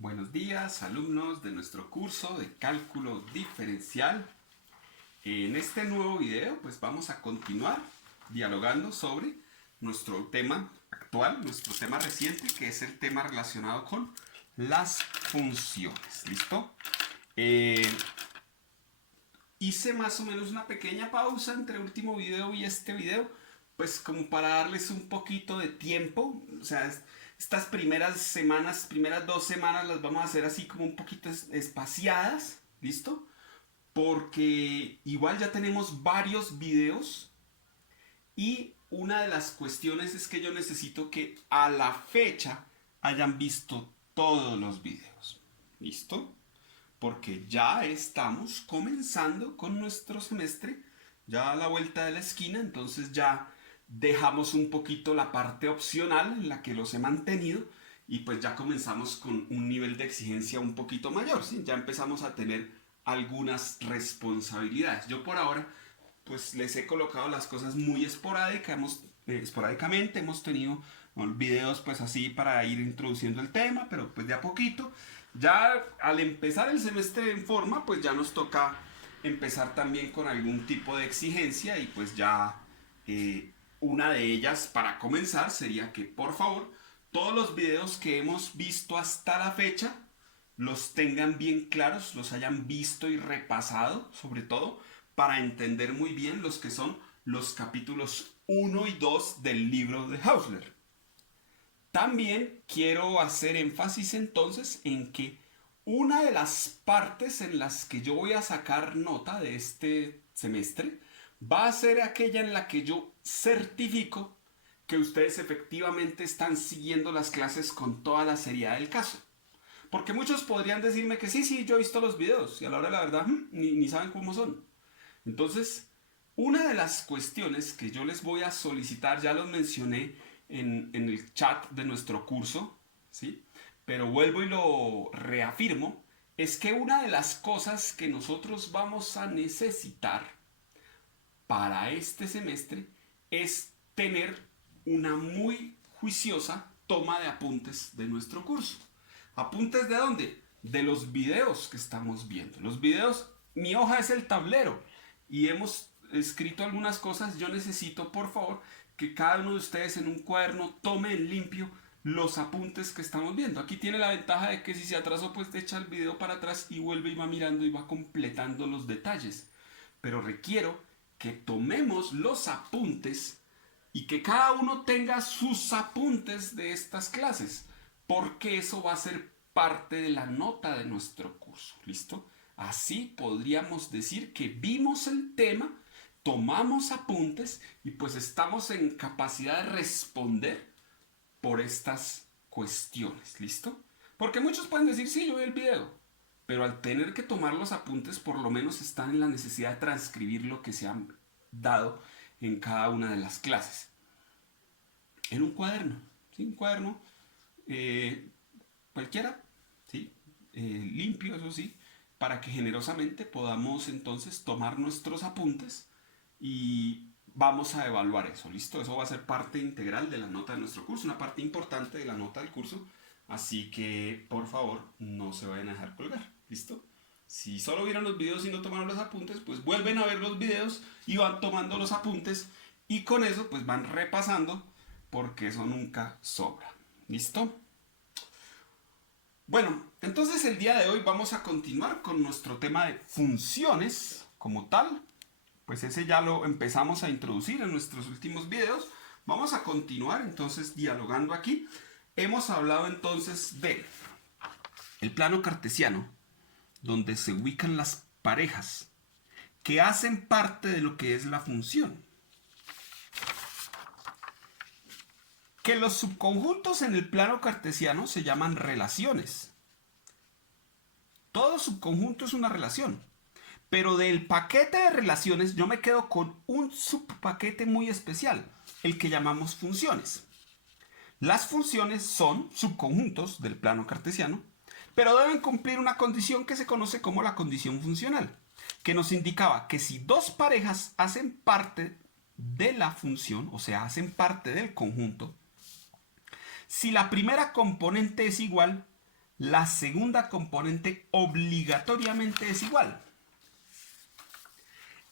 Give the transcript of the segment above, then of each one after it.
Buenos días, alumnos de nuestro curso de cálculo diferencial. En este nuevo video pues vamos a continuar dialogando sobre nuestro tema actual, nuestro tema reciente, que es el tema relacionado con las funciones. ¿Listo? Hice más o menos una pequeña pausa entre el último video y este video, pues como para darles un poquito de tiempo. O sea, estas primeras semanas, primeras 2 semanas las vamos a hacer así como un poquito espaciadas, ¿listo? Porque igual ya tenemos varios videos y una de las cuestiones es que yo necesito que a la fecha hayan visto todos los videos, ¿listo? Porque ya estamos comenzando con nuestro semestre, ya a la vuelta de la esquina, entonces ya dejamos un poquito la parte opcional en la que los he mantenido y pues ya comenzamos con un nivel de exigencia un poquito mayor, ¿sí? Ya empezamos a tener algunas responsabilidades. Yo por ahora pues les he colocado las cosas muy esporádicamente, hemos tenido videos pues así para ir introduciendo el tema, pero pues de a poquito. Ya al empezar el semestre en forma, pues ya nos toca empezar también con algún tipo de exigencia y pues ya una de ellas para comenzar sería que por favor todos los videos que hemos visto hasta la fecha los tengan bien claros, los hayan visto y repasado, sobre todo para entender muy bien los que son los capítulos 1 y 2 del libro de Hausler. También quiero hacer énfasis entonces en que una de las partes en las que yo voy a sacar nota de este semestre va a ser aquella en la que yo certifico que ustedes efectivamente están siguiendo las clases con toda la seriedad del caso. Porque muchos podrían decirme que sí, yo he visto los videos y a la hora de la verdad ni saben cómo son. Entonces, una de las cuestiones que yo les voy a solicitar, ya los mencioné en el chat de nuestro curso, ¿sí? Pero vuelvo y lo reafirmo, es que una de las cosas que nosotros vamos a necesitar para este semestre es tener una muy juiciosa toma de apuntes de nuestro curso. ¿Apuntes de dónde? De los videos que estamos viendo. Los videos, mi hoja es el tablero y hemos escrito algunas cosas. Yo necesito, por favor, que cada uno de ustedes en un cuaderno tome en limpio los apuntes que estamos viendo. Aquí tiene la ventaja de que si se atrasó, pues te echa el video para atrás y vuelve y va mirando y va completando los detalles. Pero requiero que tomemos los apuntes y que cada uno tenga sus apuntes de estas clases, porque eso va a ser parte de la nota de nuestro curso, ¿listo? Así podríamos decir que vimos el tema, tomamos apuntes y pues estamos en capacidad de responder por estas cuestiones, ¿listo? Porque muchos pueden decir, sí, yo vi el video, pero al tener que tomar los apuntes, por lo menos están en la necesidad de transcribir lo que se han dado en cada una de las clases. En un cuaderno, ¿sí? Un cuaderno cualquiera, ¿sí? Limpio, eso sí, para que generosamente podamos entonces tomar nuestros apuntes y vamos a evaluar eso, ¿listo? Eso va a ser parte integral de la nota de nuestro curso, una parte importante de la nota del curso, así que por favor no se vayan a dejar colgar, ¿listo? Si solo vieron los videos y no tomaron los apuntes, pues vuelven a ver los videos y van tomando los apuntes y con eso pues van repasando porque eso nunca sobra, ¿listo? Bueno, entonces el día de hoy vamos a continuar con nuestro tema de funciones como tal. Pues ese ya lo empezamos a introducir en nuestros últimos videos. Vamos a continuar entonces dialogando aquí. Hemos hablado entonces de el plano cartesiano, donde se ubican las parejas que hacen parte de lo que es la función. Que los subconjuntos en el plano cartesiano se llaman relaciones. Todo subconjunto es una relación. Pero del paquete de relaciones yo me quedo con un subpaquete muy especial, el que llamamos funciones. Las funciones son subconjuntos del plano cartesiano, pero deben cumplir una condición que se conoce como la condición funcional, que nos indicaba que si dos parejas hacen parte de la función, o sea, hacen parte del conjunto, si la primera componente es igual, la segunda componente obligatoriamente es igual.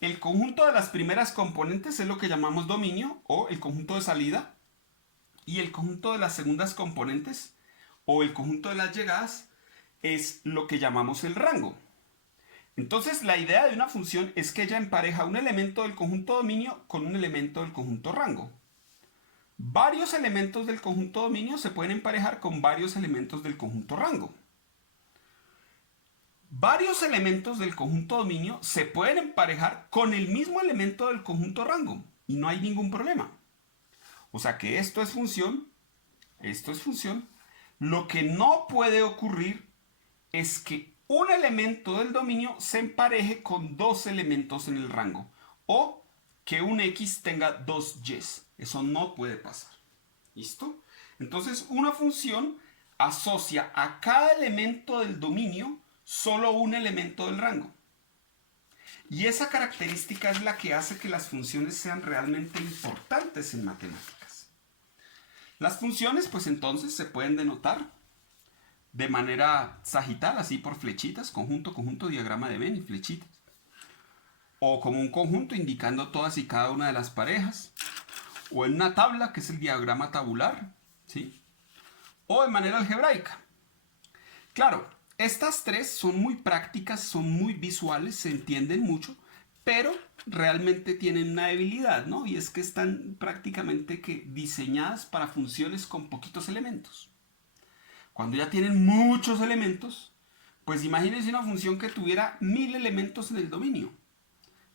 El conjunto de las primeras componentes es lo que llamamos dominio o el conjunto de salida, y el conjunto de las segundas componentes o el conjunto de las llegadas es lo que llamamos el rango. Entonces la idea de una función es que ella empareja un elemento del conjunto dominio con un elemento del conjunto rango. Varios elementos del conjunto dominio se pueden emparejar con varios elementos del conjunto rango. Varios elementos del conjunto dominio se pueden emparejar con el mismo elemento del conjunto rango y no hay ningún problema. O sea que esto es función, esto es función. Lo que no puede ocurrir es que un elemento del dominio se empareje con dos elementos en el rango o que un x tenga dos y's. Eso no puede pasar. ¿Listo? Entonces una función asocia a cada elemento del dominio solo un elemento del rango. Y esa característica es la que hace que las funciones sean realmente importantes en matemáticas. Las funciones, pues entonces, se pueden denotar de manera sagital, así por flechitas, conjunto, conjunto, diagrama de Venn y flechitas. O como un conjunto indicando todas y cada una de las parejas. O en una tabla, que es el diagrama tabular, ¿sí? O de manera algebraica. Claro, estas tres son muy prácticas, son muy visuales, se entienden mucho, pero realmente tienen una debilidad, ¿no? Y es que están prácticamente diseñadas para funciones con poquitos elementos. Cuando ya tienen muchos elementos, pues imagínense una función que tuviera 1000 elementos en el dominio.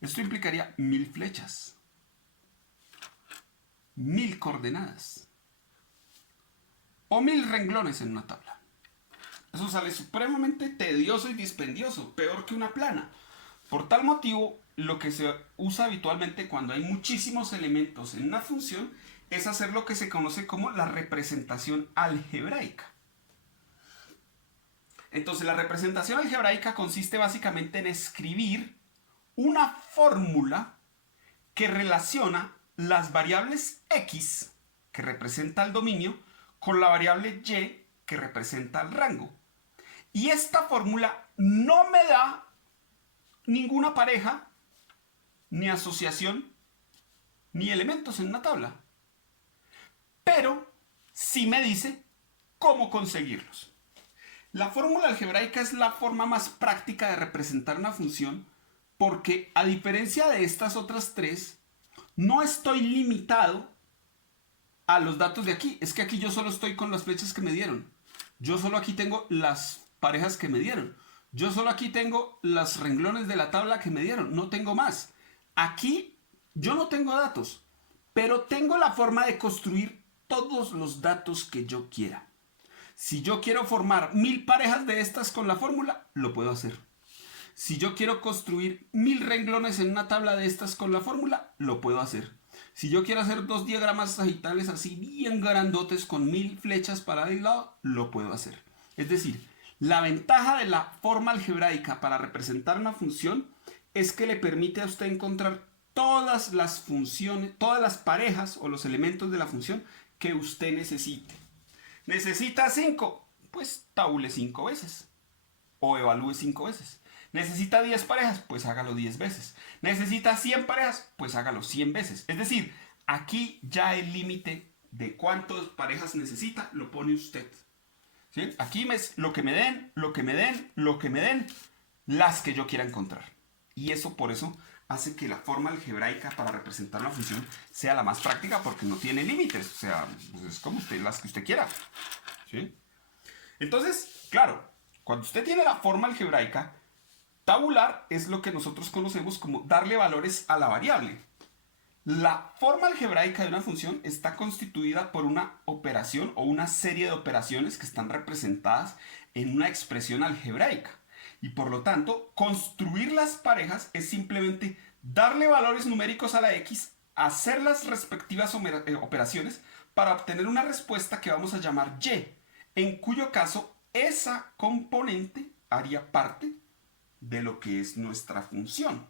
Esto implicaría 1000 flechas, 1000 coordenadas o 1000 renglones en una tabla. Eso sale supremamente tedioso y dispendioso, peor que una plana. Por tal motivo, lo que se usa habitualmente cuando hay muchísimos elementos en una función es hacer lo que se conoce como la representación algebraica. Entonces, la representación algebraica consiste básicamente en escribir una fórmula que relaciona las variables x, que representa el dominio, con la variable y, que representa el rango. Y esta fórmula no me da ninguna pareja, ni asociación, ni elementos en una tabla. Pero sí me dice cómo conseguirlos. La fórmula algebraica es la forma más práctica de representar una función porque, a diferencia de estas otras tres, no estoy limitado a los datos de aquí. Es que aquí yo solo estoy con las flechas que me dieron. Yo solo aquí tengo las parejas que me dieron. Yo solo aquí tengo los renglones de la tabla que me dieron. No tengo más. Aquí yo no tengo datos, pero tengo la forma de construir todos los datos que yo quiera. Si yo quiero formar 1000 parejas de estas con la fórmula, lo puedo hacer. Si yo quiero construir 1000 renglones en una tabla de estas con la fórmula, lo puedo hacer. Si yo quiero hacer 2 diagramas sagitales así bien grandotes con 1000 flechas para el lado, lo puedo hacer. Es decir, la ventaja de la forma algebraica para representar una función es que le permite a usted encontrar todas las funciones, todas las parejas o los elementos de la función que usted necesite. ¿Necesita 5? Pues tabule 5 veces o evalúe 5 veces. ¿Necesita 10 parejas? Pues hágalo 10 veces. ¿Necesita 100 parejas? Pues hágalo 100 veces. Es decir, aquí ya el límite de cuántas parejas necesita lo pone usted. ¿Sí? Aquí lo que me den, lo que me den, lo que me den, las que yo quiera encontrar. Y eso por eso hace que la forma algebraica para representar una función sea la más práctica porque no tiene límites. O sea, pues es como las que usted quiera. ¿Sí? Entonces, claro, cuando usted tiene la forma algebraica, tabular es lo que nosotros conocemos como darle valores a la variable. La forma algebraica de una función está constituida por una operación o una serie de operaciones que están representadas en una expresión algebraica. Y por lo tanto, construir las parejas es simplemente darle valores numéricos a la x, hacer las respectivas operaciones para obtener una respuesta que vamos a llamar y, en cuyo caso esa componente haría parte de lo que es nuestra función.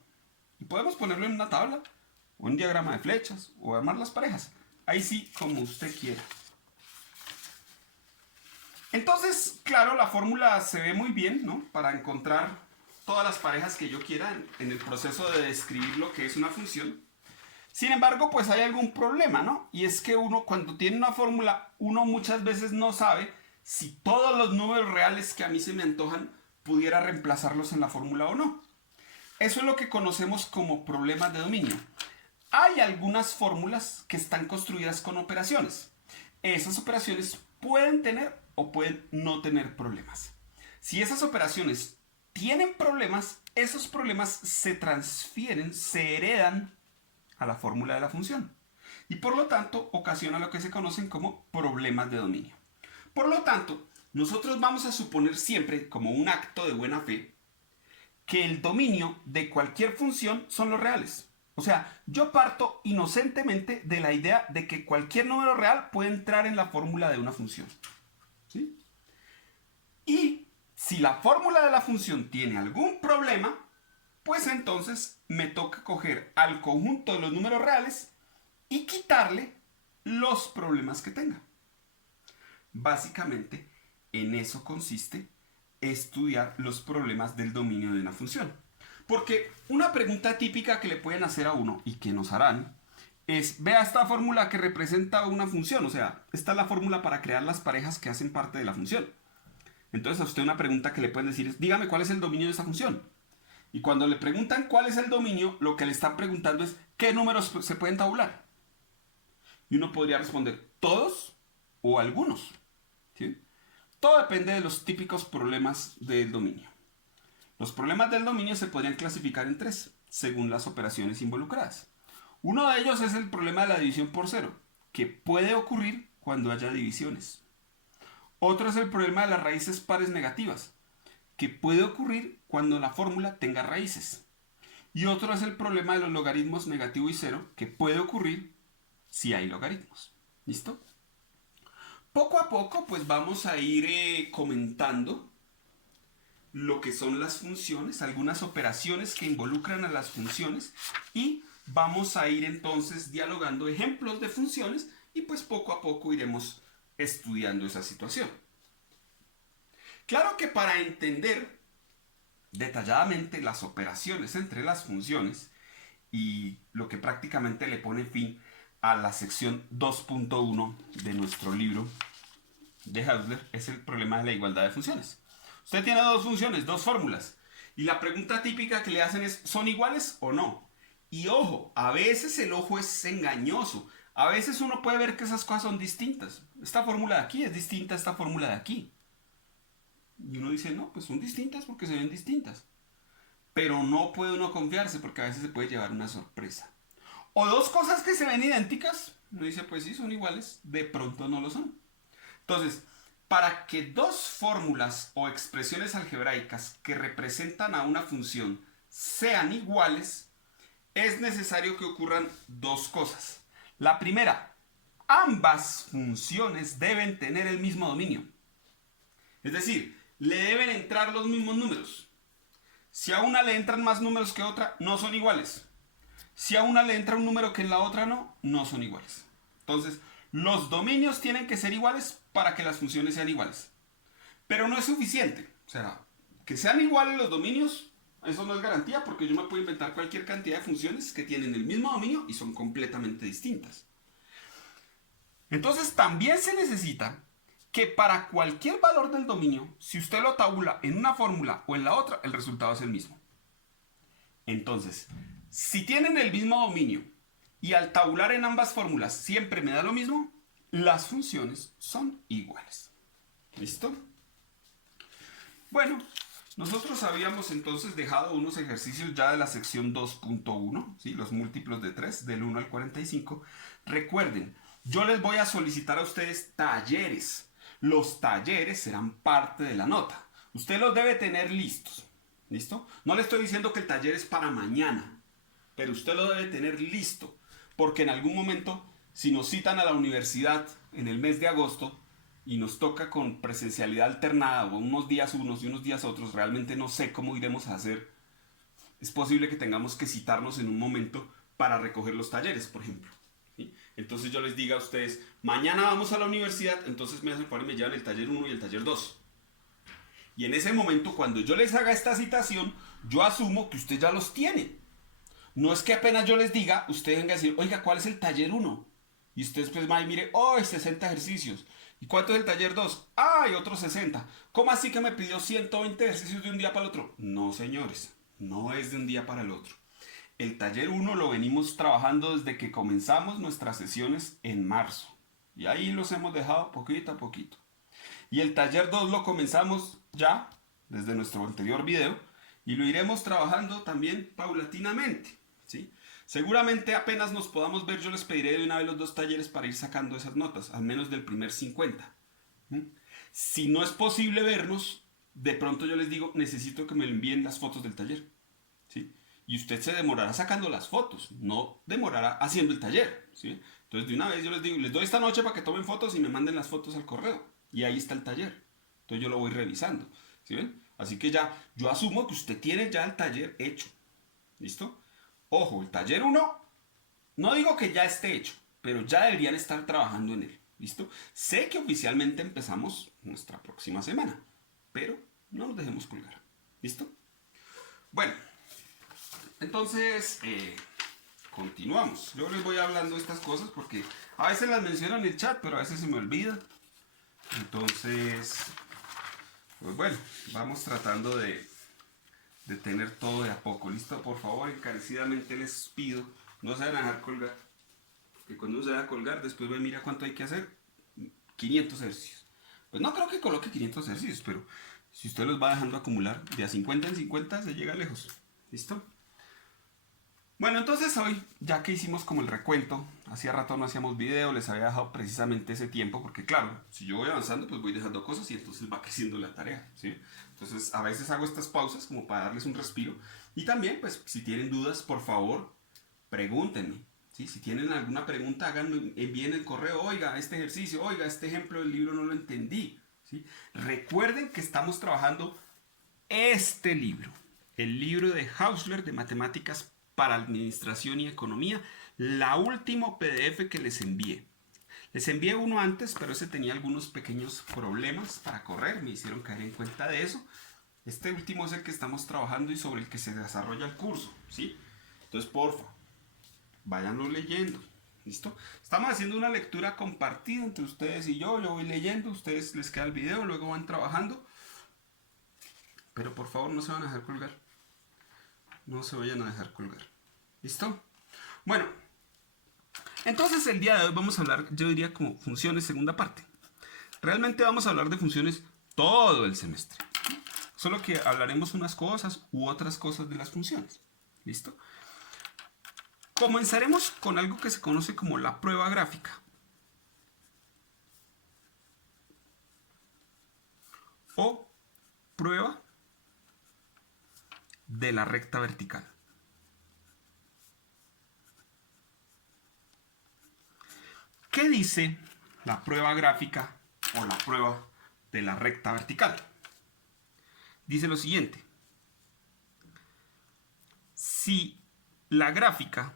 Y podemos ponerlo en una tabla, o en un diagrama de flechas, o armar las parejas. Ahí sí, como usted quiera. Entonces, claro, la fórmula se ve muy bien, ¿no? Para encontrar todas las parejas que yo quiera en el proceso de describir lo que es una función. Sin embargo, pues hay algún problema, ¿no? Y es que uno cuando tiene una fórmula, uno muchas veces no sabe si todos los números reales que a mí se me antojan pudiera reemplazarlos en la fórmula o no. Eso es lo que conocemos como problemas de dominio. Hay algunas fórmulas que están construidas con operaciones. Esas operaciones pueden tener o pueden no tener problemas. Si esas operaciones tienen problemas, esos problemas se transfieren, se heredan a la fórmula de la función. Y por lo tanto, ocasiona lo que se conocen como problemas de dominio. Por lo tanto, nosotros vamos a suponer siempre, como un acto de buena fe, que el dominio de cualquier función son los reales. O sea, yo parto inocentemente de la idea de que cualquier número real puede entrar en la fórmula de una función. ¿Sí? Y si la fórmula de la función tiene algún problema, pues entonces me toca coger al conjunto de los números reales y quitarle los problemas que tenga. Básicamente, en eso consiste estudiar los problemas del dominio de una función. Porque una pregunta típica que le pueden hacer a uno y que nos harán es, vea esta fórmula que representa una función, o sea, esta es la fórmula para crear las parejas que hacen parte de la función. Entonces a usted una pregunta que le pueden decir es, dígame cuál es el dominio de esa función. Y cuando le preguntan cuál es el dominio, lo que le están preguntando es, ¿qué números se pueden tabular? Y uno podría responder, todos o algunos. ¿Sí? Todo depende de los típicos problemas del dominio. Los problemas del dominio se podrían clasificar en tres, según las operaciones involucradas. Uno de ellos es el problema de la división por cero, que puede ocurrir cuando haya divisiones. Otro es el problema de las raíces pares negativas, que puede ocurrir cuando la fórmula tenga raíces. Y otro es el problema de los logaritmos negativo y cero, que puede ocurrir si hay logaritmos. ¿Listo? Poco a poco, pues vamos a ir comentando lo que son las funciones, algunas operaciones que involucran a las funciones y vamos a ir entonces dialogando ejemplos de funciones y pues poco a poco iremos estudiando esa situación. Claro que para entender detalladamente las operaciones entre las funciones y lo que prácticamente le pone fin a la sección 2.1 de nuestro libro de Hausler es el problema de la igualdad de funciones. Usted tiene dos funciones, dos fórmulas. Y la pregunta típica que le hacen es, ¿son iguales o no? Y ojo, a veces el ojo es engañoso. A veces uno puede ver que esas cosas son distintas. Esta fórmula de aquí es distinta a esta fórmula de aquí. Y uno dice, no, pues son distintas porque se ven distintas. Pero no puede uno confiarse porque a veces se puede llevar una sorpresa. O dos cosas que se ven idénticas. Uno dice, pues sí, son iguales. De pronto no lo son. Entonces, para que dos fórmulas o expresiones algebraicas que representan a una función sean iguales, es necesario que ocurran dos cosas. La primera, ambas funciones deben tener el mismo dominio. Es decir, le deben entrar los mismos números. Si a una le entran más números que a otra, no son iguales. Si a una le entra un número que en la otra no, no son iguales. Entonces, los dominios tienen que ser iguales para que las funciones sean iguales. Pero no es suficiente. O sea, que sean iguales los dominios, eso no es garantía porque yo me puedo inventar cualquier cantidad de funciones que tienen el mismo dominio y son completamente distintas. Entonces también se necesita que para cualquier valor del dominio, si usted lo tabula en una fórmula o en la otra, el resultado es el mismo. Entonces, si tienen el mismo dominio y al tabular en ambas fórmulas siempre me da lo mismo, las funciones son iguales. ¿Listo? Bueno, nosotros habíamos entonces dejado unos ejercicios ya de la sección 2.1, ¿sí? Los múltiplos de 3, del 1 al 45. Recuerden, yo les voy a solicitar a ustedes talleres. Los talleres serán parte de la nota. Usted los debe tener listos. ¿Listo? No le estoy diciendo que el taller es para mañana, pero usted lo debe tener listo, porque en algún momento, si nos citan a la universidad en el mes de agosto y nos toca con presencialidad alternada o unos días unos y unos días otros, realmente no sé cómo iremos a hacer. Es posible que tengamos que citarnos en un momento para recoger los talleres, por ejemplo. ¿Sí? Entonces yo les diga a ustedes, mañana vamos a la universidad, entonces me hacen favor y me llevan el taller 1 y el taller 2. Y en ese momento, cuando yo les haga esta citación, yo asumo que usted ya los tiene. No es que apenas yo les diga, usted venga a decir, oiga, ¿cuál es el taller 1? Y usted después va y mire, oh, 60 ejercicios. ¿Y cuánto es el taller 2? Ah, y otros 60. ¿Cómo así que me pidió 120 ejercicios de un día para el otro? No, señores, no es de un día para el otro. El taller 1 lo venimos trabajando desde que comenzamos nuestras sesiones en marzo. Y ahí los hemos dejado poquito a poquito. Y el taller 2 lo comenzamos ya desde nuestro anterior video y lo iremos trabajando también paulatinamente, ¿sí? Seguramente apenas nos podamos ver, yo les pediré de una vez los 2 talleres para ir sacando esas notas, al menos del primer 50. Si no es posible vernos, de pronto yo les digo, necesito que me envíen las fotos del taller, ¿sí? Y usted se demorará sacando las fotos, no demorará haciendo el taller, ¿sí? Entonces de una vez yo les digo, les doy esta noche para que tomen fotos y me manden las fotos al correo. Y ahí está el taller. Entonces yo lo voy revisando, ¿sí ven? Así que ya, yo asumo que usted tiene ya el taller hecho, ¿listo? Ojo, el taller 1, no digo que ya esté hecho, pero ya deberían estar trabajando en él, ¿listo? Sé que oficialmente empezamos nuestra próxima semana, pero no nos dejemos colgar, ¿listo? Bueno, entonces, continuamos. Yo les voy hablando estas cosas porque a veces las menciono en el chat, pero a veces se me olvida. Entonces, pues bueno, vamos tratando de tener todo de a poco. ¿Listo? Por favor, encarecidamente les pido, no se van a dejar colgar. Que cuando uno se va a colgar, después ve, mira cuánto hay que hacer. 500 ejercicios. Pues no creo que coloque 500 ejercicios, pero si usted los va dejando acumular, de a 50 en 50 se llega lejos. ¿Listo? Bueno, entonces hoy, ya que hicimos como el recuento, hacía rato no hacíamos video, les había dejado precisamente ese tiempo, porque claro, si yo voy avanzando, pues voy dejando cosas y entonces va creciendo la tarea, ¿sí? Entonces a veces hago estas pausas como para darles un respiro. Y también, pues, si tienen dudas, por favor, pregúntenme, ¿sí? Si tienen alguna pregunta, háganme, envíen el correo, oiga, este ejercicio, oiga, este ejemplo del libro no lo entendí, ¿sí? Recuerden que estamos trabajando este libro, el libro de Hausler de Matemáticas para Administración y Economía, la última PDF que les envié. Les envié uno antes, pero ese tenía algunos pequeños problemas para correr, me hicieron caer en cuenta de eso. Este último es el que estamos trabajando y sobre el que se desarrolla el curso, ¿sí? Entonces, porfa, váyanlo leyendo, ¿listo? Estamos haciendo una lectura compartida entre ustedes y yo voy leyendo, ustedes les queda el video, luego van trabajando. Pero por favor no se van a dejar colgar. No se vayan a dejar colgar. ¿Listo? Bueno, entonces el día de hoy vamos a hablar, yo diría como funciones segunda parte. Realmente vamos a hablar de funciones todo el semestre. Solo que hablaremos unas cosas u otras cosas de las funciones. ¿Listo? Comenzaremos con algo que se conoce como la prueba gráfica. O prueba de la recta vertical. ¿Qué dice la prueba gráfica o la prueba de la recta vertical? Dice lo siguiente. Si la gráfica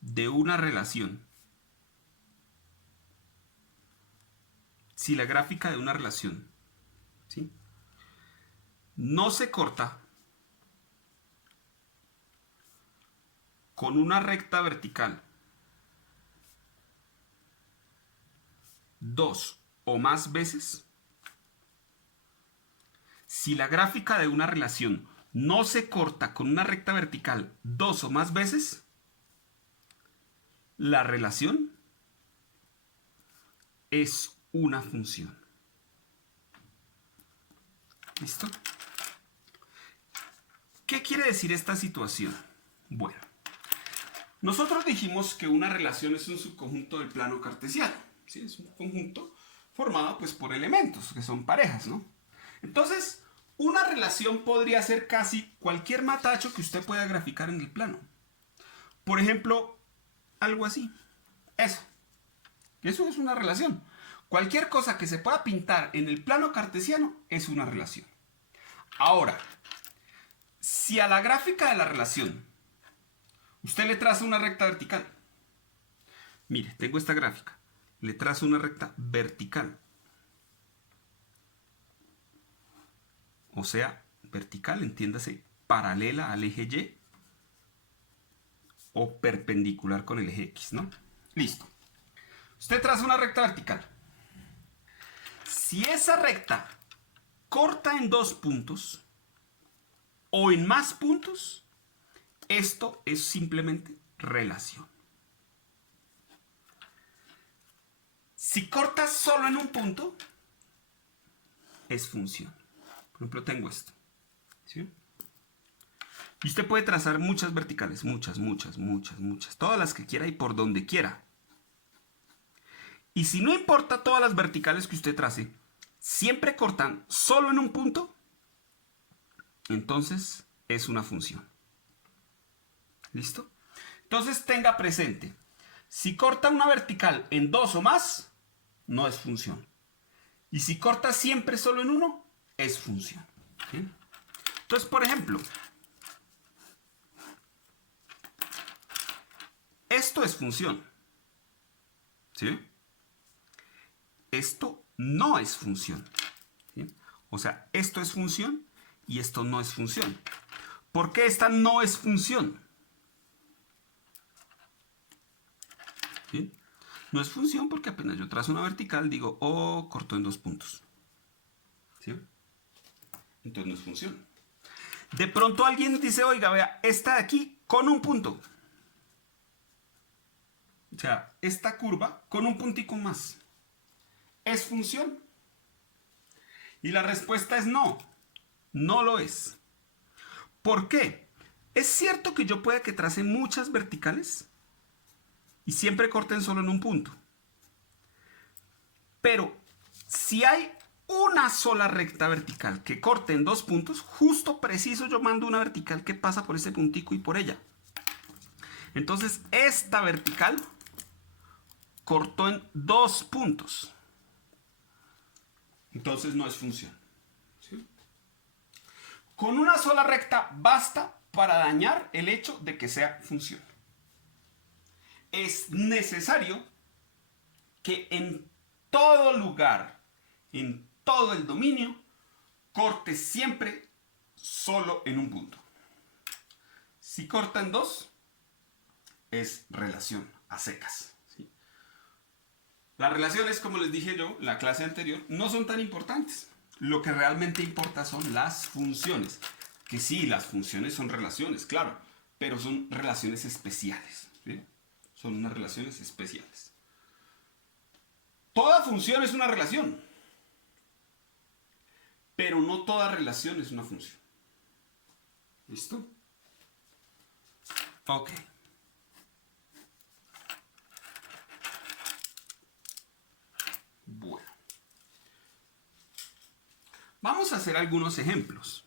de una relación, ¿sí? No se corta con una recta vertical 2 o más veces, si la gráfica de una relación no se corta con una recta vertical 2 o más veces, la relación es una función. ¿Listo? ¿Qué quiere decir esta situación? Bueno, nosotros dijimos que una relación es un subconjunto del plano cartesiano, ¿sí? Es un conjunto formado pues por elementos, que son parejas, ¿no? Entonces, una relación podría ser casi cualquier matacho que usted pueda graficar en el plano. Por ejemplo, algo así. Eso es una relación. Cualquier cosa que se pueda pintar en el plano cartesiano es una relación. Ahora, si a la gráfica de la relación Usted le traza una recta vertical. Mire, tengo esta gráfica. Le trazo una recta vertical. O sea, vertical, entiéndase, paralela al eje Y o perpendicular con el eje X, ¿no? Listo. Usted traza una recta vertical. Si esa recta corta en 2 puntos o en más puntos, esto es simplemente relación. Si corta solo en un punto, es función. Por ejemplo, tengo esto. ¿Sí? Y usted puede trazar muchas verticales, muchas, todas las que quiera y por donde quiera. Y si no importa todas las verticales que usted trace, siempre cortan solo en un punto, entonces es una función. ¿Listo? Entonces tenga presente, si corta una vertical en 2 o más, no es función. Y si corta siempre solo en uno, es función. ¿Sí? Entonces, por ejemplo, esto es función. ¿Sí? Esto no es función. ¿Sí? O sea, esto es función y esto no es función. ¿Por qué esta no es función? ¿Sí? No es función porque apenas yo trazo una vertical, digo, oh, cortó en 2 puntos. ¿Sí? Entonces no es función. De pronto alguien dice, oiga, vea, esta de aquí con un punto. O sea, esta curva con un puntico más. ¿Es función? Y la respuesta es no. No lo es. ¿Por qué? Es cierto que yo pueda que trace muchas verticales y siempre corten solo en un punto. Pero si hay una sola recta vertical que corte en 2 puntos, justo preciso yo mando una vertical que pasa por ese puntico y por ella. Entonces esta vertical cortó en 2 puntos. Entonces no es función. ¿Sí? Con una sola recta basta para dañar el hecho de que sea función. Es necesario que en todo lugar, en todo el dominio, corte siempre solo en un punto. Si corta en 2, es relación a secas. ¿Sí? Las relaciones, como les dije yo en la clase anterior, no son tan importantes. Lo que realmente importa son las funciones. Que sí, las funciones son relaciones, claro, pero son relaciones especiales. ¿Sí? Son unas relaciones especiales. Toda función es una relación, pero no toda relación es una función. ¿Listo? Ok. Bueno. Vamos a hacer algunos ejemplos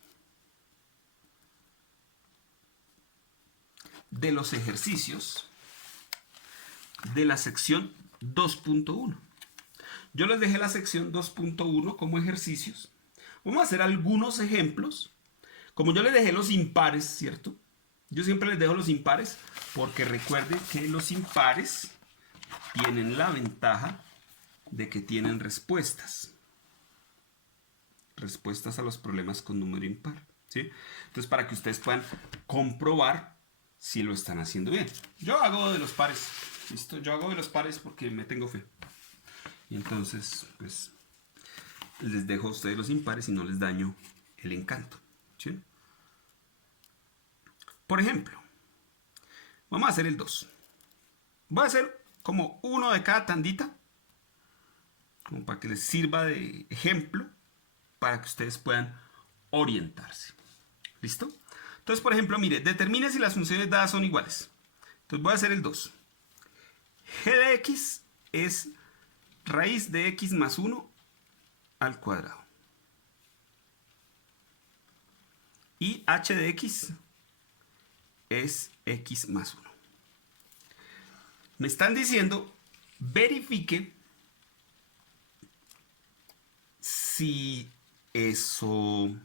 de los ejercicios de la sección 2.1. Yo les dejé la sección 2.1 como ejercicios. Vamos a hacer algunos ejemplos. Como yo les dejé los impares, ¿cierto? Yo siempre les dejo los impares porque recuerden que los impares tienen la ventaja de que tienen respuestas. Respuestas a los problemas con número impar. ¿Sí? Entonces, para que ustedes puedan comprobar si lo están haciendo bien. Yo hago de los pares. ¿Listo? Yo hago de los pares porque me tengo fe. Y entonces, pues, les dejo a ustedes los impares y no les daño el encanto. ¿Sí? Por ejemplo, vamos a hacer el 2. Voy a hacer como uno de cada tandita, como para que les sirva de ejemplo, para que ustedes puedan orientarse. ¿Listo? Entonces, por ejemplo, mire, determine si las funciones dadas son iguales. Entonces voy a hacer el 2. G de x es raíz de x más 1 al cuadrado. Y h de x es x más 1. Me están diciendo, verifique si eso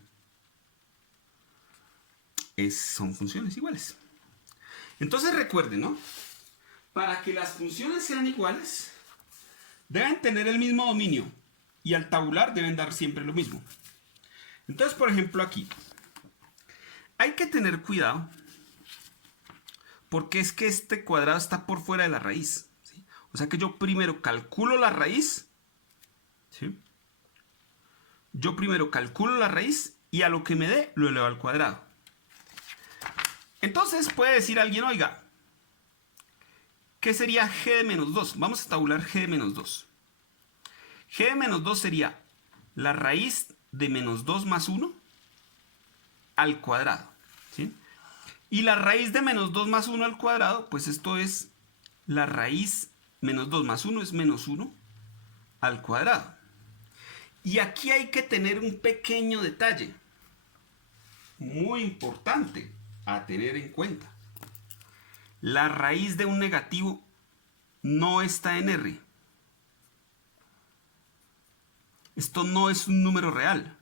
son funciones iguales. Entonces recuerden, ¿no? Para que las funciones sean iguales, deben tener el mismo dominio y al tabular deben dar siempre lo mismo. Entonces, por ejemplo, aquí hay que tener cuidado porque es que este cuadrado está por fuera de la raíz, ¿sí? O sea que yo primero calculo la raíz, ¿sí? Yo primero calculo la raíz y a lo que me dé lo elevo al cuadrado. Entonces puede decir alguien, oiga, ¿qué sería g de menos 2? Vamos a tabular g de menos 2. G de menos 2 sería la raíz de menos 2 más 1 al cuadrado, ¿sí? Y la raíz de menos 2 más 1 al cuadrado, pues esto es la raíz menos 2 más 1 es menos 1 al cuadrado. Y aquí hay que tener un pequeño detalle, muy importante a tener en cuenta. La raíz de un negativo no está en R. Esto no es un número real,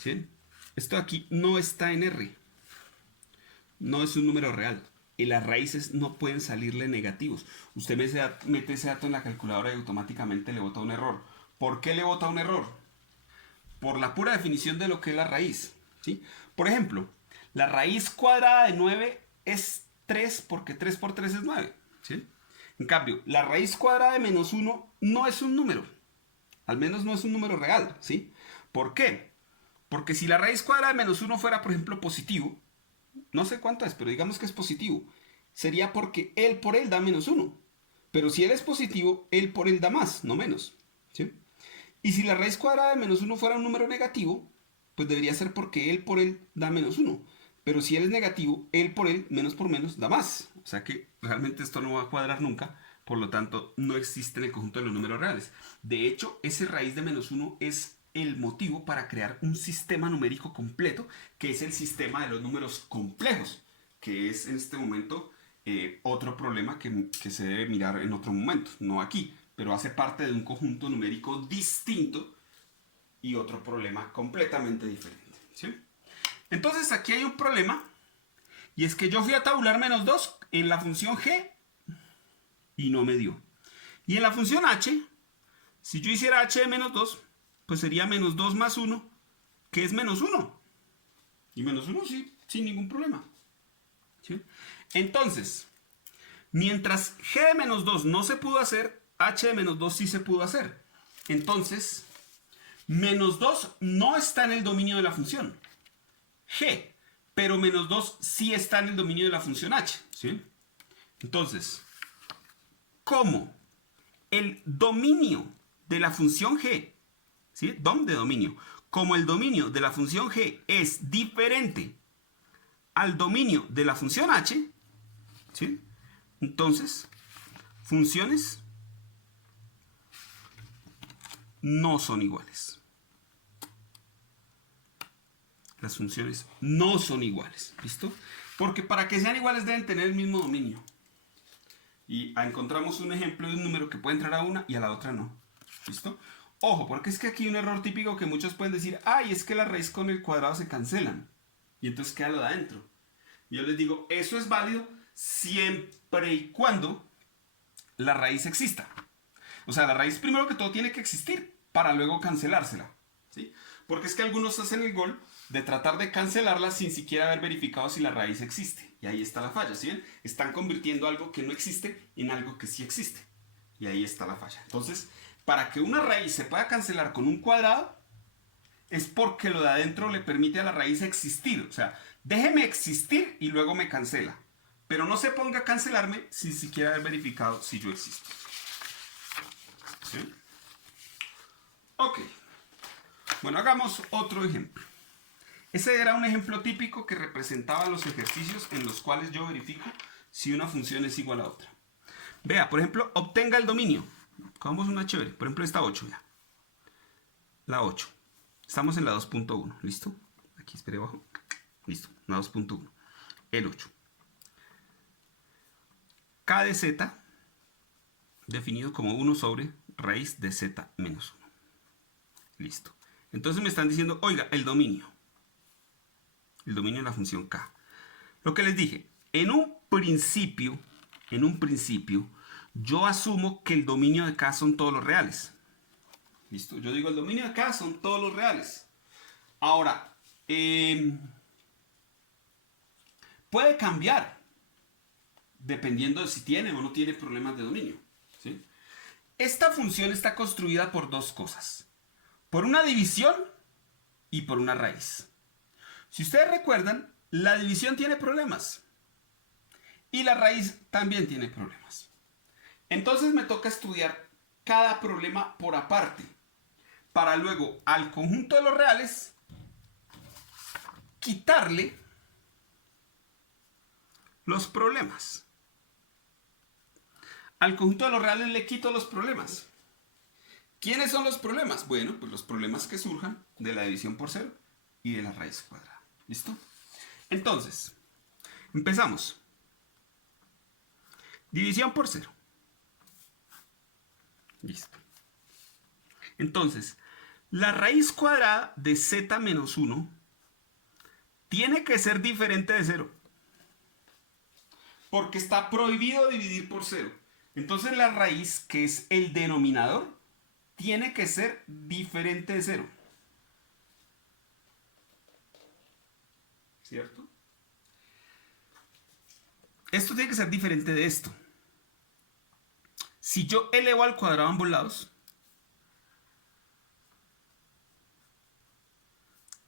¿sí? Esto aquí no está en R. No es un número real. Y las raíces no pueden salirle negativos. Usted mete ese dato en la calculadora y automáticamente le bota un error. ¿Por qué le bota un error? Por la pura definición de lo que es la raíz, ¿sí? Por ejemplo, la raíz cuadrada de 9 es 3 porque 3 por 3 es 9, ¿sí? En cambio, la raíz cuadrada de menos 1 no es un número. Al menos no es un número real, ¿sí? ¿Por qué? Porque si la raíz cuadrada de menos 1 fuera, por ejemplo, positivo, no sé cuánto es, pero digamos que es positivo, sería porque él por él da menos 1. Pero si él es positivo, él por él da más, no menos, ¿sí? Y si la raíz cuadrada de menos 1 fuera un número negativo, pues debería ser porque él por él da menos 1. Pero si él es negativo, él por él, menos por menos, da más. O sea que realmente esto no va a cuadrar nunca. Por lo tanto, no existe en el conjunto de los números reales. De hecho, ese raíz de menos 1 es el motivo para crear un sistema numérico completo, que es el sistema de los números complejos, que es en este momento otro problema que se debe mirar en otro momento, no aquí, pero hace parte de un conjunto numérico distinto y otro problema completamente diferente, ¿sí? Entonces aquí hay un problema, y es que yo fui a tabular menos 2 en la función g y no me dio. Y en la función h, si yo hiciera h de menos 2, pues sería menos 2 más 1, que es menos 1. Y menos 1 sí, sin ningún problema, ¿sí? Entonces, mientras g de menos 2 no se pudo hacer, h de menos 2 sí se pudo hacer. Entonces, menos 2 no está en el dominio de la función g, pero menos 2 sí está en el dominio de la función h, ¿sí? Entonces, como el dominio de la función g, ¿sí? Dom de dominio, como el dominio de la función g es diferente al dominio de la función h, ¿sí? Entonces, funciones no son iguales. Las funciones no son iguales, ¿listo? Porque para que sean iguales deben tener el mismo dominio. Y encontramos un ejemplo de un número que puede entrar a una y a la otra no, ¿listo? Ojo, porque es que aquí hay un error típico que muchos pueden decir, ay, es que la raíz con el cuadrado se cancelan. Y entonces queda lo de adentro. Y yo les digo, eso es válido siempre y cuando la raíz exista. O sea, la raíz primero que todo tiene que existir para luego cancelársela, ¿sí? Porque es que algunos hacen el gol de tratar de cancelarla sin siquiera haber verificado si la raíz existe. Y ahí está la falla, ¿sí ven? Están convirtiendo algo que no existe en algo que sí existe. Y ahí está la falla. Entonces, para que una raíz se pueda cancelar con un cuadrado, es porque lo de adentro le permite a la raíz existir. O sea, déjeme existir y luego me cancela. Pero no se ponga a cancelarme sin siquiera haber verificado si yo existo. ¿Sí? Ok. Bueno, hagamos otro ejemplo. Ese era un ejemplo típico que representaba los ejercicios en los cuales yo verifico si una función es igual a otra. Vea, por ejemplo, obtenga el dominio. Cogamos una chévere. Por ejemplo, esta 8. Ya. La 8. Estamos en la 2.1. ¿Listo? Aquí espere abajo. Listo. La 2.1. El 8. K de z definido como 1 sobre raíz de z menos 1. Listo. Entonces me están diciendo, oiga, el dominio. El dominio de la función k. Lo que les dije, en un principio, yo asumo que el dominio de K son todos los reales. ¿Listo? Yo digo el dominio de K son todos los reales. Ahora, puede cambiar dependiendo de si tiene o no tiene problemas de dominio. ¿Sí? Esta función está construida por dos cosas. Por una división y por una raíz. Si ustedes recuerdan, la división tiene problemas. Y la raíz también tiene problemas. Entonces me toca estudiar cada problema por aparte. Para luego al conjunto de los reales quitarle los problemas. Al conjunto de los reales le quito los problemas. ¿Quiénes son los problemas? Bueno, pues los problemas que surjan de la división por cero y de la raíz cuadrada. ¿Listo? Entonces, empezamos. División por cero. Listo. Entonces, la raíz cuadrada de z menos 1 tiene que ser diferente de 0. Porque está prohibido dividir por 0. Entonces la raíz, que es el denominador, tiene que ser diferente de 0. ¿Cierto? Esto tiene que ser diferente de esto. Si yo elevo al cuadrado a ambos lados,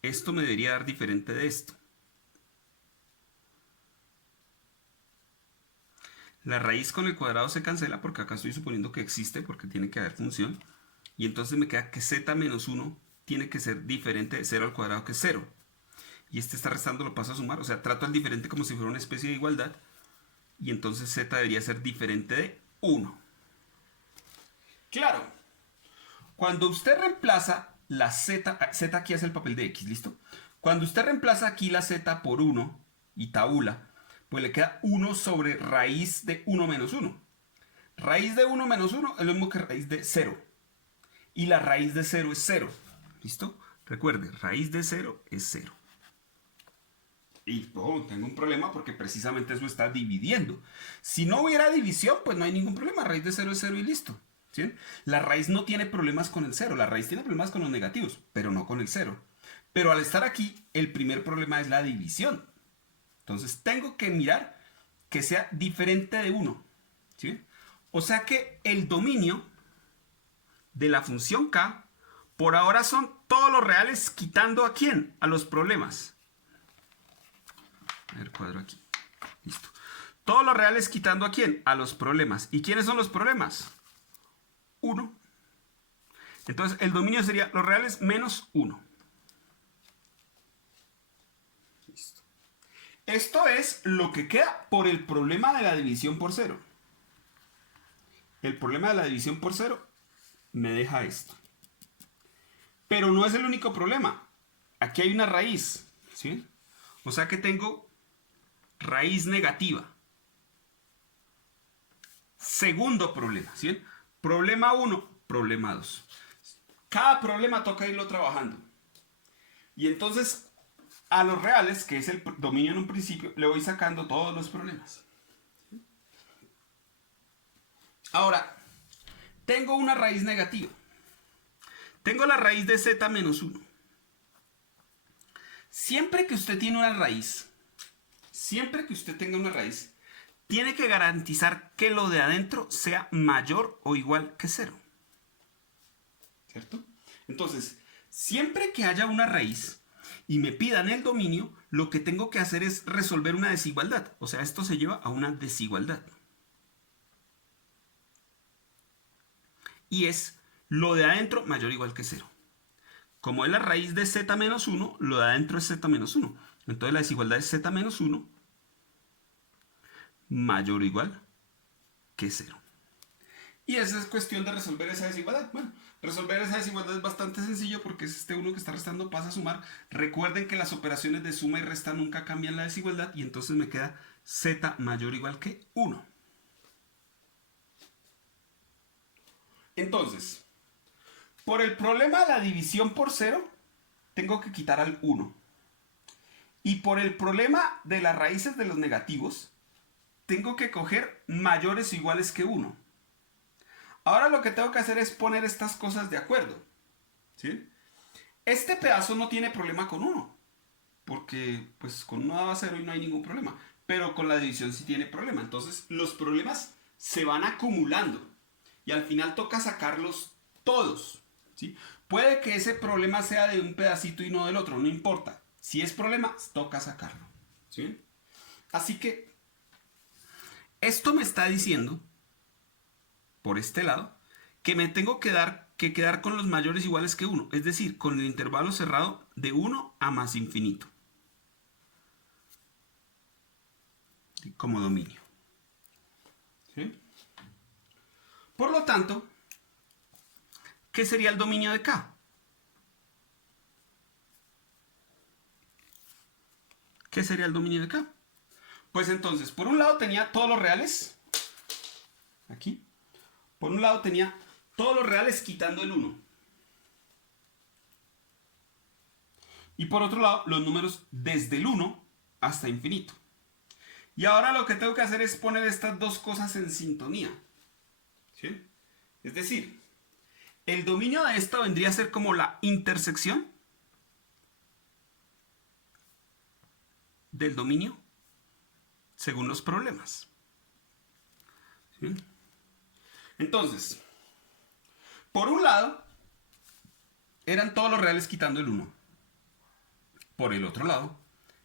esto me debería dar diferente de esto. La raíz con el cuadrado se cancela porque acá estoy suponiendo que existe porque tiene que haber función. Y entonces me queda que z menos 1 tiene que ser diferente de 0 al cuadrado, que es 0. Y este está restando, lo paso a sumar. O sea, trato al diferente como si fuera una especie de igualdad. Y entonces z debería ser diferente de 1. Claro, cuando usted reemplaza la z aquí hace el papel de x, ¿listo? Cuando usted reemplaza aquí la z por 1 y tabula, pues le queda 1 sobre raíz de 1 menos 1. Raíz de 1 menos 1 es lo mismo que raíz de 0. Y la raíz de 0 es 0. ¿Listo? Recuerde, raíz de 0 es 0. Y tengo un problema porque precisamente eso está dividiendo. Si no hubiera división, pues no hay ningún problema. Raíz de 0 es 0 y listo. ¿Sí? La raíz no tiene problemas con el 0. La raíz tiene problemas con los negativos, pero no con el 0. Pero al estar aquí, el primer problema es la división. Entonces tengo que mirar que sea diferente de 1. ¿Sí? O sea que el dominio de la función k por ahora son todos los reales quitando ¿a quién? A los problemas. A ver, cuadro aquí. Listo. Todos los reales quitando ¿a quién? A los problemas. ¿Y quiénes son los problemas? 1. Entonces el dominio sería los reales menos 1. Listo. Esto es lo que queda por el problema de la división por 0. El problema de la división por 0 me deja esto. Pero no es el único problema. Aquí hay una raíz, ¿sí? O sea que tengo raíz negativa. Segundo problema, ¿sí? Problema 1, problema 2. Cada problema toca irlo trabajando. Y entonces a los reales, que es el dominio en un principio, le voy sacando todos los problemas. Ahora, tengo una raíz negativa. Tengo la raíz de z menos 1. Siempre que usted tiene una raíz, siempre que usted tenga una raíz, tiene que garantizar que lo de adentro sea mayor o igual que 0. ¿Cierto? Entonces, siempre que haya una raíz y me pidan el dominio, lo que tengo que hacer es resolver una desigualdad. O sea, esto se lleva a una desigualdad. Y es lo de adentro mayor o igual que 0. Como es la raíz de z menos 1, lo de adentro es z menos 1. Entonces la desigualdad es z menos 1 mayor o igual que 0. Y esa es cuestión de resolver esa desigualdad. Bueno, resolver esa desigualdad es bastante sencillo porque es este 1 que está restando pasa a sumar. Recuerden que las operaciones de suma y resta nunca cambian la desigualdad y entonces me queda z mayor o igual que 1. Entonces, por el problema de la división por 0, tengo que quitar al 1. Y por el problema de las raíces de los negativos, tengo que coger mayores o iguales que 1. Ahora lo que tengo que hacer es poner estas cosas de acuerdo. ¿Sí? Este pedazo no tiene problema con 1, porque pues con 1 daba 0 y no hay ningún problema. Pero con la división sí tiene problema. Entonces los problemas se van acumulando y al final toca sacarlos todos. ¿Sí? Puede que ese problema sea de un pedacito y no del otro, no importa. Si es problema, toca sacarlo. ¿Sí? Así que esto me está diciendo, por este lado, que me tengo que quedar con los mayores iguales que 1, es decir, con el intervalo cerrado de 1 a más infinito, como dominio. ¿Sí? Por lo tanto, ¿qué sería el dominio de K? ¿Qué sería el dominio de K? Pues entonces, por un lado tenía todos los reales, aquí. Por un lado tenía todos los reales quitando el 1. Y por otro lado, los números desde el 1 hasta infinito. Y ahora lo que tengo que hacer es poner estas dos cosas en sintonía. ¿Sí? Es decir, el dominio de esto vendría a ser como la intersección del dominio según los problemas. ¿Sí? Entonces, por un lado, eran todos los reales quitando el 1. Por el otro lado,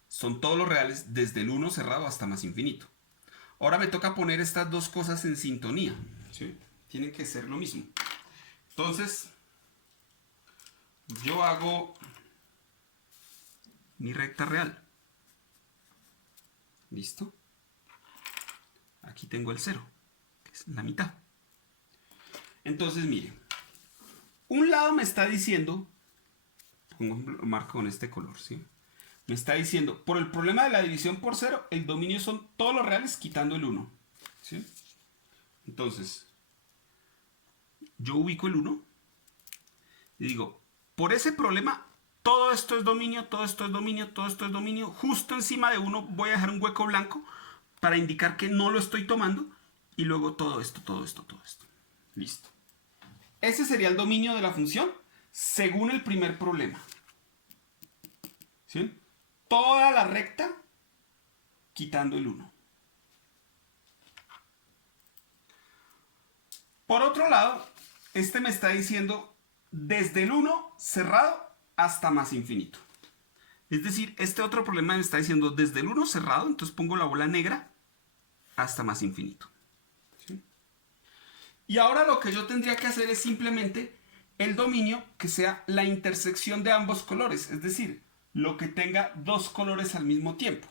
son todos los reales desde el 1 cerrado hasta más infinito. Ahora me toca poner estas dos cosas en sintonía. ¿Sí? Tienen que ser lo mismo. Entonces, yo hago mi recta real. ¿Listo? Aquí tengo el 0, que es la mitad. Entonces, mire, un lado me está diciendo, lo marco con este color, ¿sí? Me está diciendo, por el problema de la división por 0, el dominio son todos los reales quitando el 1. ¿Sí? Entonces, yo ubico el 1 y digo, por ese problema, todo esto es dominio, todo esto es dominio, todo esto es dominio. Justo encima de 1 voy a dejar un hueco blanco para indicar que no lo estoy tomando. Y luego todo esto, todo esto, todo esto. Listo. Ese sería el dominio de la función según el primer problema. ¿Sí? Toda la recta quitando el 1. Por otro lado, este me está diciendo desde el 1 cerrado hasta más infinito. Es decir, este otro problema me está diciendo desde el 1 cerrado, entonces pongo la bola negra hasta más infinito. ¿Sí? Y ahora lo que yo tendría que hacer es simplemente el dominio que sea la intersección de ambos colores, es decir, lo que tenga dos colores al mismo tiempo.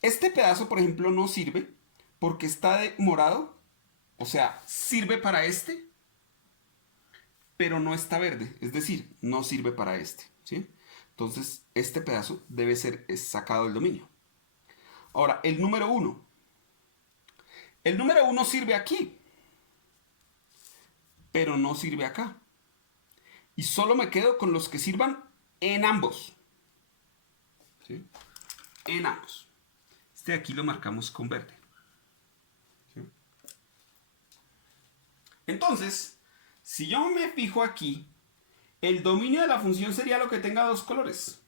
Este pedazo, por ejemplo, no sirve porque está de morado, o sea, sirve para este, pero no está verde, es decir, no sirve para este, ¿sí? Entonces, este pedazo debe ser sacado del dominio. Ahora, el número 1. El número 1 sirve aquí, pero no sirve acá. Y solo me quedo con los que sirvan en ambos. ¿Sí? En ambos. Este de aquí lo marcamos con verde. ¿Sí? Entonces, si yo me fijo aquí, el dominio de la función sería lo que tenga dos colores.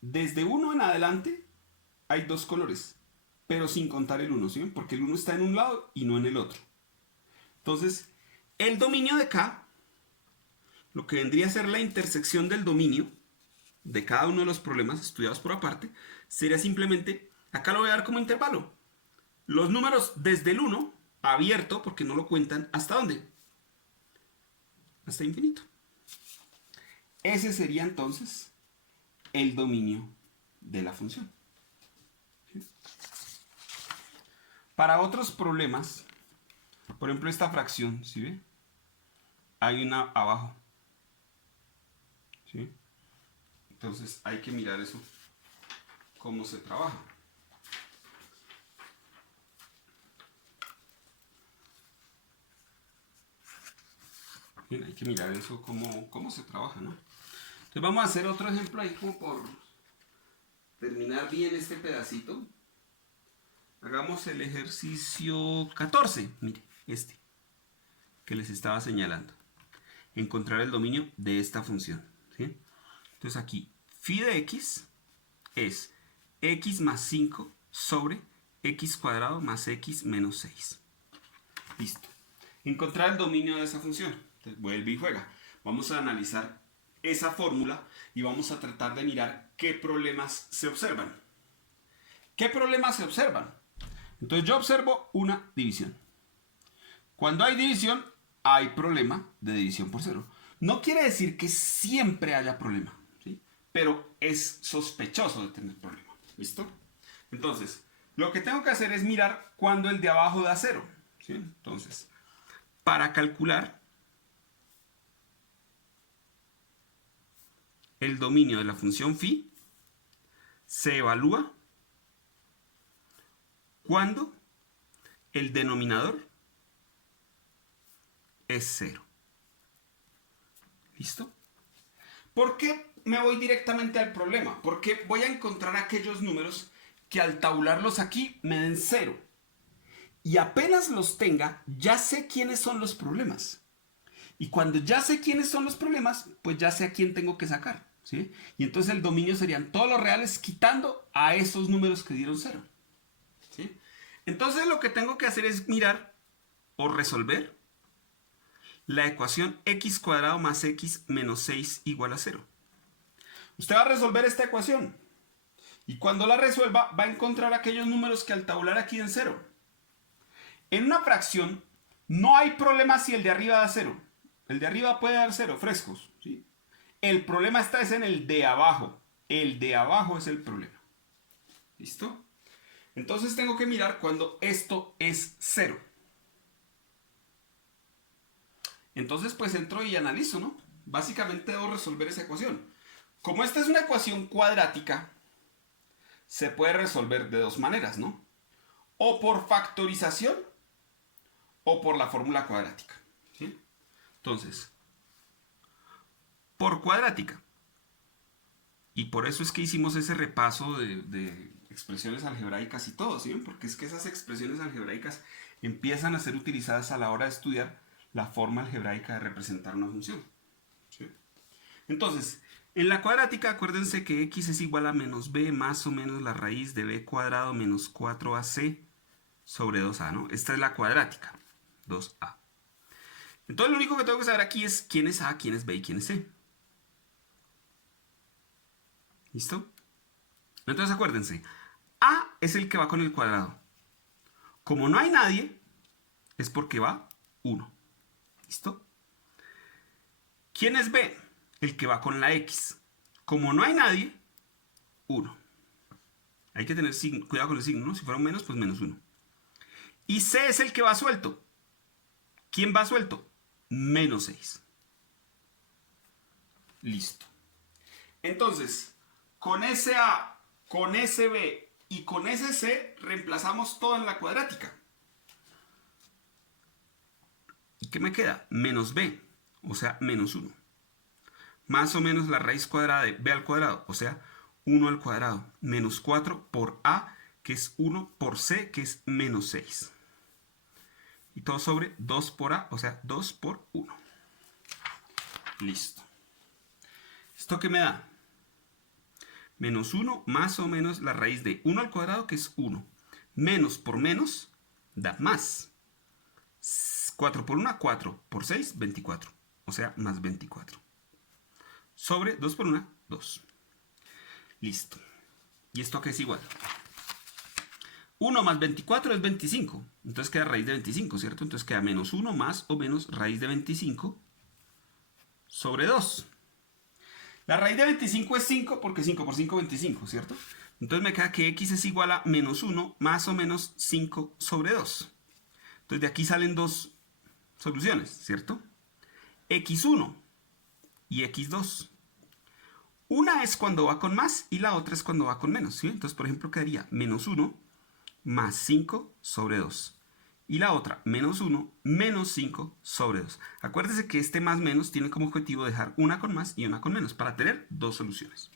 Desde 1 en adelante hay dos colores, pero sin contar el 1, ¿sí? Porque el 1 está en un lado y no en el otro. Entonces, el dominio de K, lo que vendría a ser la intersección del dominio de cada uno de los problemas estudiados por aparte, sería simplemente, acá lo voy a dar como intervalo. Los números desde el 1, abierto, porque no lo cuentan, ¿hasta dónde? Hasta infinito. Ese sería entonces el dominio de la función. ¿Sí? Para otros problemas, por ejemplo esta fracción, ¿sí ve? Hay una abajo. ¿Sí? Entonces hay que mirar eso, cómo se trabaja. Bien, hay que mirar eso, cómo se trabaja, ¿no? Entonces vamos a hacer otro ejemplo ahí como por terminar bien este pedacito. Hagamos el ejercicio 14. Mire, este que les estaba señalando. Encontrar el dominio de esta función. ¿Sí? Entonces aquí, phi de x es x más 5 sobre x cuadrado más x menos 6. Listo. Encontrar el dominio de esa función. Entonces, vuelve y juega. Vamos a analizar esa fórmula y vamos a tratar de mirar qué problemas se observan. ¿Qué problemas se observan? Entonces yo observo una división. Cuando hay división, hay problema de división por cero. No quiere decir que siempre haya problema, ¿sí? Pero es sospechoso de tener problema. ¿Listo? Entonces, lo que tengo que hacer es mirar cuando el de abajo da cero. ¿Sí? Entonces, para calcular el dominio de la función phi, se evalúa cuando el denominador es cero. ¿Listo? ¿Por qué me voy directamente al problema? Porque voy a encontrar aquellos números que al tabularlos aquí me den cero. Y apenas los tenga, ya sé quiénes son los problemas. Y cuando ya sé quiénes son los problemas, pues ya sé a quién tengo que sacar. ¿Sí? Y entonces el dominio serían todos los reales quitando a esos números que dieron cero. ¿Sí? Entonces lo que tengo que hacer es mirar o resolver la ecuación x cuadrado más x menos 6 igual a 0. Usted va a resolver esta ecuación. Y cuando la resuelva, va a encontrar aquellos números que al tabular aquí den 0. En una fracción, no hay problema si el de arriba da 0. El de arriba puede dar 0, frescos. ¿Sí? El problema está es en el de abajo. El de abajo es el problema. ¿Listo? Entonces tengo que mirar cuando esto es 0. Entonces pues entro y analizo, ¿no? Básicamente debo resolver esa ecuación. Como esta es una ecuación cuadrática, se puede resolver de dos maneras, ¿no? O por factorización o por la fórmula cuadrática. ¿Sí? Entonces, por cuadrática. Y por eso es que hicimos ese repaso de expresiones algebraicas y todo, ¿sí? Porque es que esas expresiones algebraicas empiezan a ser utilizadas a la hora de estudiar la forma algebraica de representar una función. ¿Sí? Entonces, en la cuadrática, acuérdense que x es igual a menos b más o menos la raíz de b cuadrado menos 4ac sobre 2a, ¿no? Esta es la cuadrática, 2a. Entonces lo único que tengo que saber aquí es quién es a, quién es b y quién es c. ¿Listo? Entonces acuérdense, a es el que va con el cuadrado. Como no hay nadie, es porque va 1. ¿Listo? ¿Quién es b? El que va con la x. Como no hay nadie, 1. Hay que tener cuidado con el signo, ¿no? Si fuera un menos, pues menos 1. Y c es el que va suelto. ¿Quién va suelto? Menos 6. Listo. Entonces, con ese a, con ese b y con ese c reemplazamos todo en la cuadrática. ¿Y qué me queda? Menos b, o sea, menos 1. Más o menos la raíz cuadrada de b al cuadrado, o sea, 1 al cuadrado. Menos 4 por a, que es 1, por c, que es menos 6. Y todo sobre 2 por a, o sea, 2 por 1. Listo. ¿Esto qué me da? Menos 1 más o menos la raíz de 1 al cuadrado, que es 1. Menos por menos da más. 4 por 1, 4 por 6, 24. O sea, más 24. Sobre 2 por 1, 2. Listo. ¿Y esto qué es igual? 1 más 24 es 25. Entonces queda raíz de 25, ¿cierto? Entonces queda menos 1 más o menos raíz de 25 sobre 2. La raíz de 25 es 5 porque 5 por 5 es 25, ¿cierto? Entonces me queda que x es igual a menos 1 más o menos 5 sobre 2. Entonces de aquí salen dos soluciones, ¿cierto? x1 y x2. Una es cuando va con más y la otra es cuando va con menos, ¿sí? Entonces, por ejemplo, quedaría menos 1 más 5 sobre 2. Y la otra, menos 1 menos 5 sobre 2. Acuérdese que este más menos tiene como objetivo dejar una con más y una con menos para tener dos soluciones.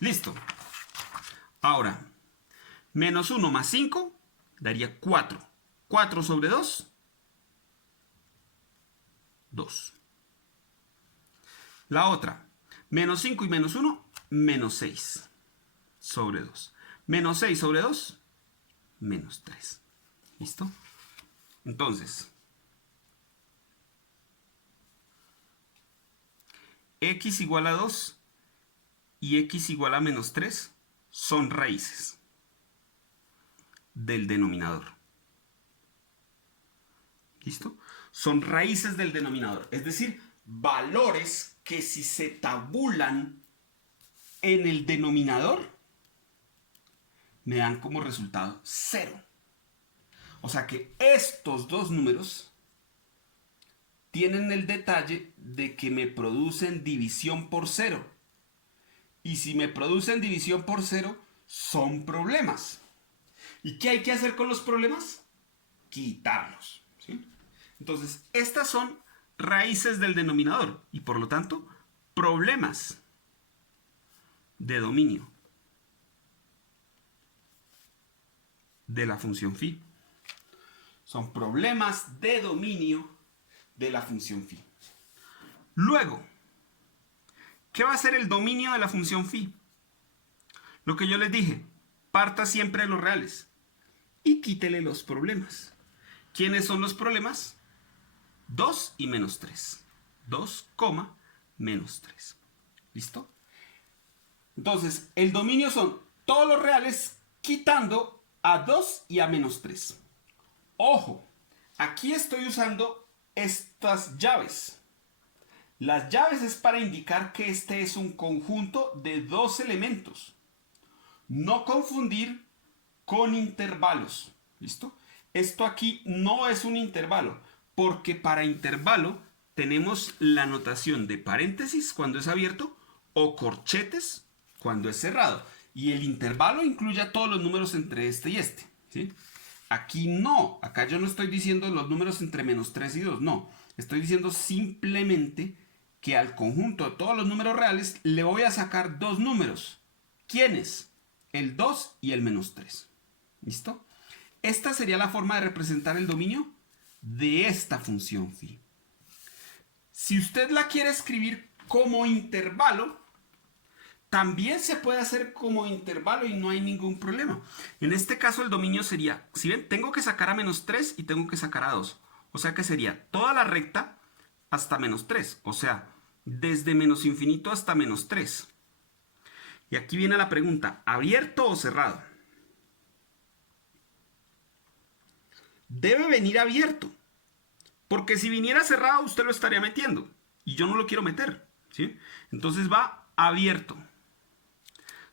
Listo. Ahora, menos 1 más 5 daría 4. 4 sobre 2, 2. La otra, menos 5 y menos 1, menos 6 sobre 2. Menos 6 sobre 2, menos 3. ¿Listo? Entonces, x igual a 2 y x igual a menos 3 son raíces del denominador. ¿Listo? Son raíces del denominador. Es decir, valores que si se tabulan en el denominador me dan como resultado 0. O sea que estos dos números tienen el detalle de que me producen división por 0. Y si me producen división por 0, son problemas. ¿Y qué hay que hacer con los problemas? Quitarlos. ¿Sí? Entonces, estas son raíces del denominador y por lo tanto, problemas de dominio de la función phi. Son problemas de dominio de la función phi. Luego, ¿qué va a ser el dominio de la función phi? Lo que yo les dije, parta siempre de los reales y quítele los problemas. ¿Quiénes son los problemas? 2 y menos 3. 2, menos 3. ¿Listo? Entonces, el dominio son todos los reales quitando a 2 y a menos 3. Ojo, aquí estoy usando estas llaves. Las llaves es para indicar que este es un conjunto de dos elementos. No confundir con intervalos. ¿Listo? Esto aquí no es un intervalo, porque para intervalo tenemos la notación de paréntesis cuando es abierto o corchetes cuando es cerrado. Y el intervalo incluye a todos los números entre este y este. ¿Sí? Aquí no, acá yo no estoy diciendo los números entre menos 3 y 2, no. Estoy diciendo simplemente que al conjunto de todos los números reales le voy a sacar dos números. ¿Quiénes? El 2 y el menos 3. ¿Listo? Esta sería la forma de representar el dominio de esta función phi. Si usted la quiere escribir como intervalo, también se puede hacer como intervalo y no hay ningún problema. En este caso el dominio sería, si ven, tengo que sacar a menos 3 y tengo que sacar a 2. O sea que sería toda la recta hasta menos 3. O sea, desde menos infinito hasta menos 3. Y aquí viene la pregunta, ¿abierto o cerrado? Debe venir abierto. Porque si viniera cerrado, usted lo estaría metiendo. Y yo no lo quiero meter. ¿Sí? Entonces va abierto.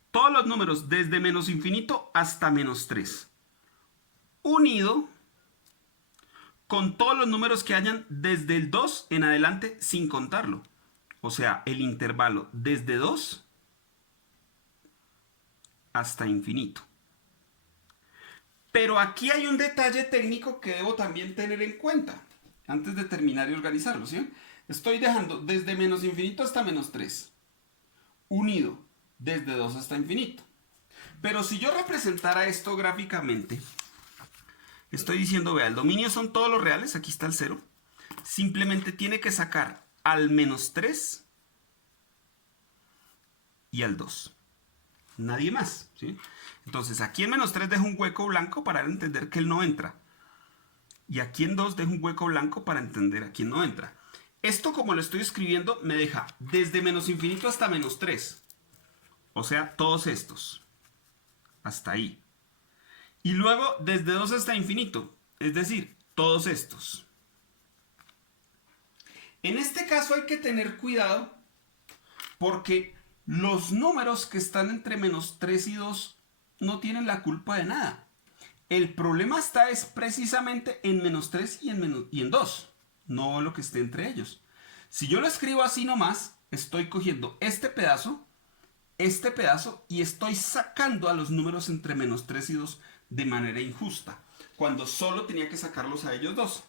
Todos los números desde menos infinito hasta menos 3. Unido con todos los números que hayan desde el 2 en adelante sin contarlo. O sea, el intervalo desde 2 hasta infinito. Pero aquí hay un detalle técnico que debo también tener en cuenta antes de terminar y organizarlo. ¿Sí? Estoy dejando desde menos infinito hasta menos 3. Unido desde 2 hasta infinito. Pero si yo representara esto gráficamente, estoy diciendo, vea, el dominio son todos los reales, aquí está el 0. Simplemente tiene que sacar al menos 3 y al 2. Nadie más, ¿sí? Entonces aquí en menos 3 dejo un hueco blanco para entender que él no entra. Y aquí en 2 dejo un hueco blanco para entender a quién no entra. Esto, como lo estoy escribiendo, me deja desde menos infinito hasta menos 3. O sea, todos estos. Hasta ahí. Y luego desde 2 hasta infinito. Es decir, todos estos. En este caso hay que tener cuidado porque los números que están entre menos 3 y 2 no tienen la culpa de nada. El problema está es precisamente en menos 3 y en 2. No lo que esté entre ellos. Si yo lo escribo así nomás, estoy cogiendo este pedazo y estoy sacando a los números entre menos 3 y 2 de manera injusta, cuando solo tenía que sacarlos a ellos dos.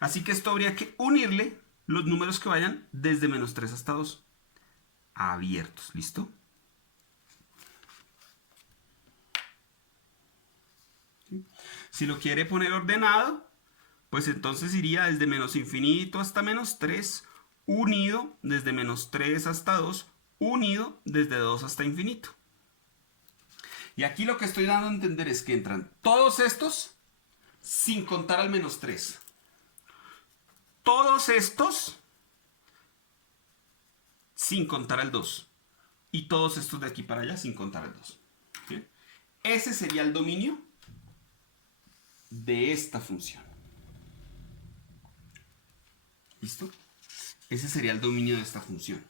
Así que esto habría que unirle los números que vayan desde menos 3 hasta 2 abiertos. ¿Listo? ¿sí? Si lo quiere poner ordenado, pues entonces iría desde menos infinito hasta menos 3, unido desde menos 3 hasta 2, unido desde 2 hasta infinito. Y aquí lo que estoy dando a entender es que entran todos estos sin contar al menos 3. Todos estos sin contar al 2. Y todos estos de aquí para allá sin contar al 2. ¿Sí? Ese sería el dominio de esta función. ¿Listo? Ese sería el dominio de esta función.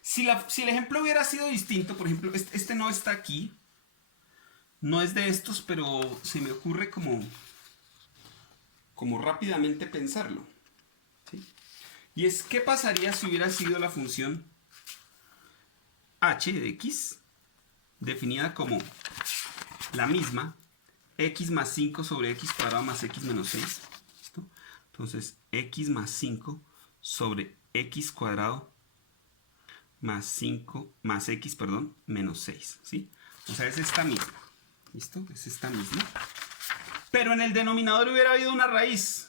Si el ejemplo hubiera sido distinto, por ejemplo, este no está aquí, no es de estos, pero se me ocurre como rápidamente pensarlo. ¿Sí? Y es, ¿qué pasaría si hubiera sido la función h de x definida como la misma, x más 5 sobre x cuadrado más x menos 6? ¿Listo? Entonces, x más 5 sobre x cuadrado más 5 más x, perdón, menos 6, ¿sí? O sea, es esta misma. ¿Listo? Es esta misma. Pero en el denominador hubiera habido una raíz.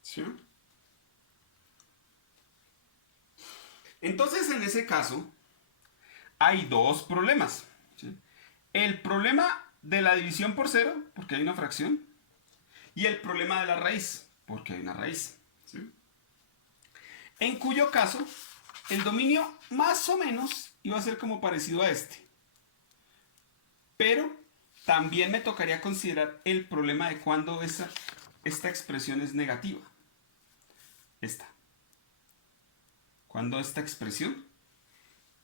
¿Sí? Entonces, en ese caso, hay dos problemas. ¿Sí? El problema de la división por cero, porque hay una fracción, y el problema de la raíz, porque hay una raíz. ¿Sí? En cuyo caso, el dominio más o menos iba a ser como parecido a este. Pero también me tocaría considerar el problema de cuando esta expresión es negativa. Esta. Cuando esta expresión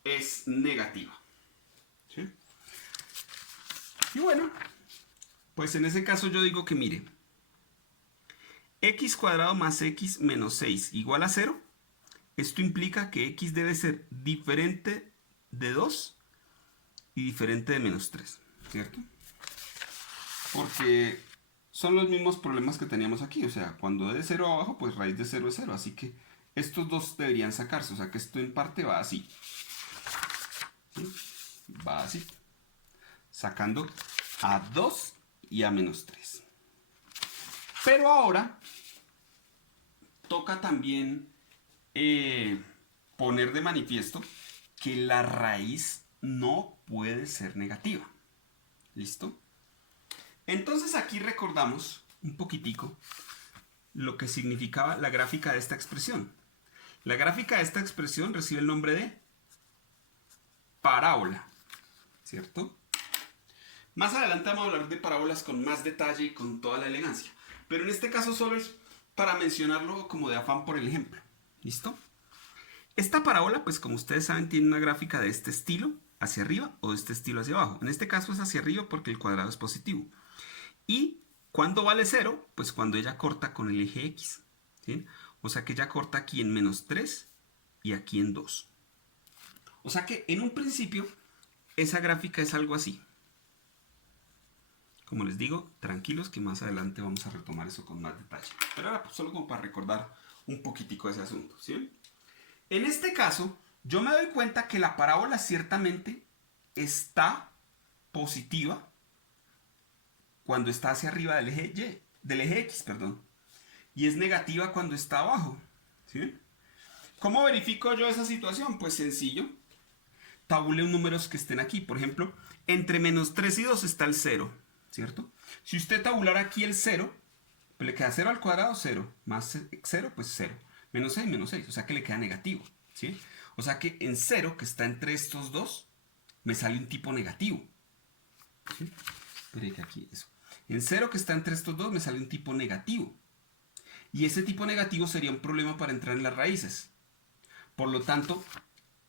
es negativa. ¿Sí? Y bueno, pues en ese caso yo digo que mire, x cuadrado más x menos 6 igual a 0. Esto implica que x debe ser diferente de 2 y diferente de menos 3, ¿cierto? Porque son los mismos problemas que teníamos aquí. O sea, cuando de 0 abajo, pues raíz de 0 es 0. Así que estos dos deberían sacarse. O sea, que esto en parte va así. ¿Sí? Va así. Sacando a 2 y a menos 3. Pero ahora toca también poner de manifiesto que la raíz no puede ser negativa. ¿Listo? Entonces aquí recordamos un poquitico lo que significaba la gráfica de esta expresión. La gráfica de esta expresión recibe el nombre de parábola, ¿cierto? Más adelante vamos a hablar de parábolas con más detalle y con toda la elegancia. Pero en este caso solo es para mencionarlo como de afán por el ejemplo. ¿Listo? Esta parábola, pues como ustedes saben, tiene una gráfica de este estilo hacia arriba o de este estilo hacia abajo. En este caso es hacia arriba porque el cuadrado es positivo. ¿Y cuándo vale 0? Pues cuando ella corta con el eje X. ¿Sí? O sea que ella corta aquí en menos 3 y aquí en 2. O sea que en un principio esa gráfica es algo así. Como les digo, tranquilos que más adelante vamos a retomar eso con más detalle. Pero ahora pues, solo como para recordar un poquitico ese asunto. ¿Sí? En este caso, yo me doy cuenta que la parábola ciertamente está positiva cuando está hacia arriba del eje Y, del eje X, perdón. Y es negativa cuando está abajo. ¿Sí? ¿Cómo verifico yo esa situación? Pues sencillo. Tabuleo números que estén aquí. Por ejemplo, entre menos 3 y 2 está el 0. ¿Cierto? Si usted tabulara aquí el 0, pues le queda 0 al cuadrado, 0. Más 0, pues 0. Menos 6, menos 6. O sea que le queda negativo. ¿Sí? O sea que en 0, que está entre estos dos, me sale un tipo negativo. ¿Sí? Espere que aquí, eso. En 0, que está entre estos dos, me sale un tipo negativo. Y ese tipo negativo sería un problema para entrar en las raíces. Por lo tanto,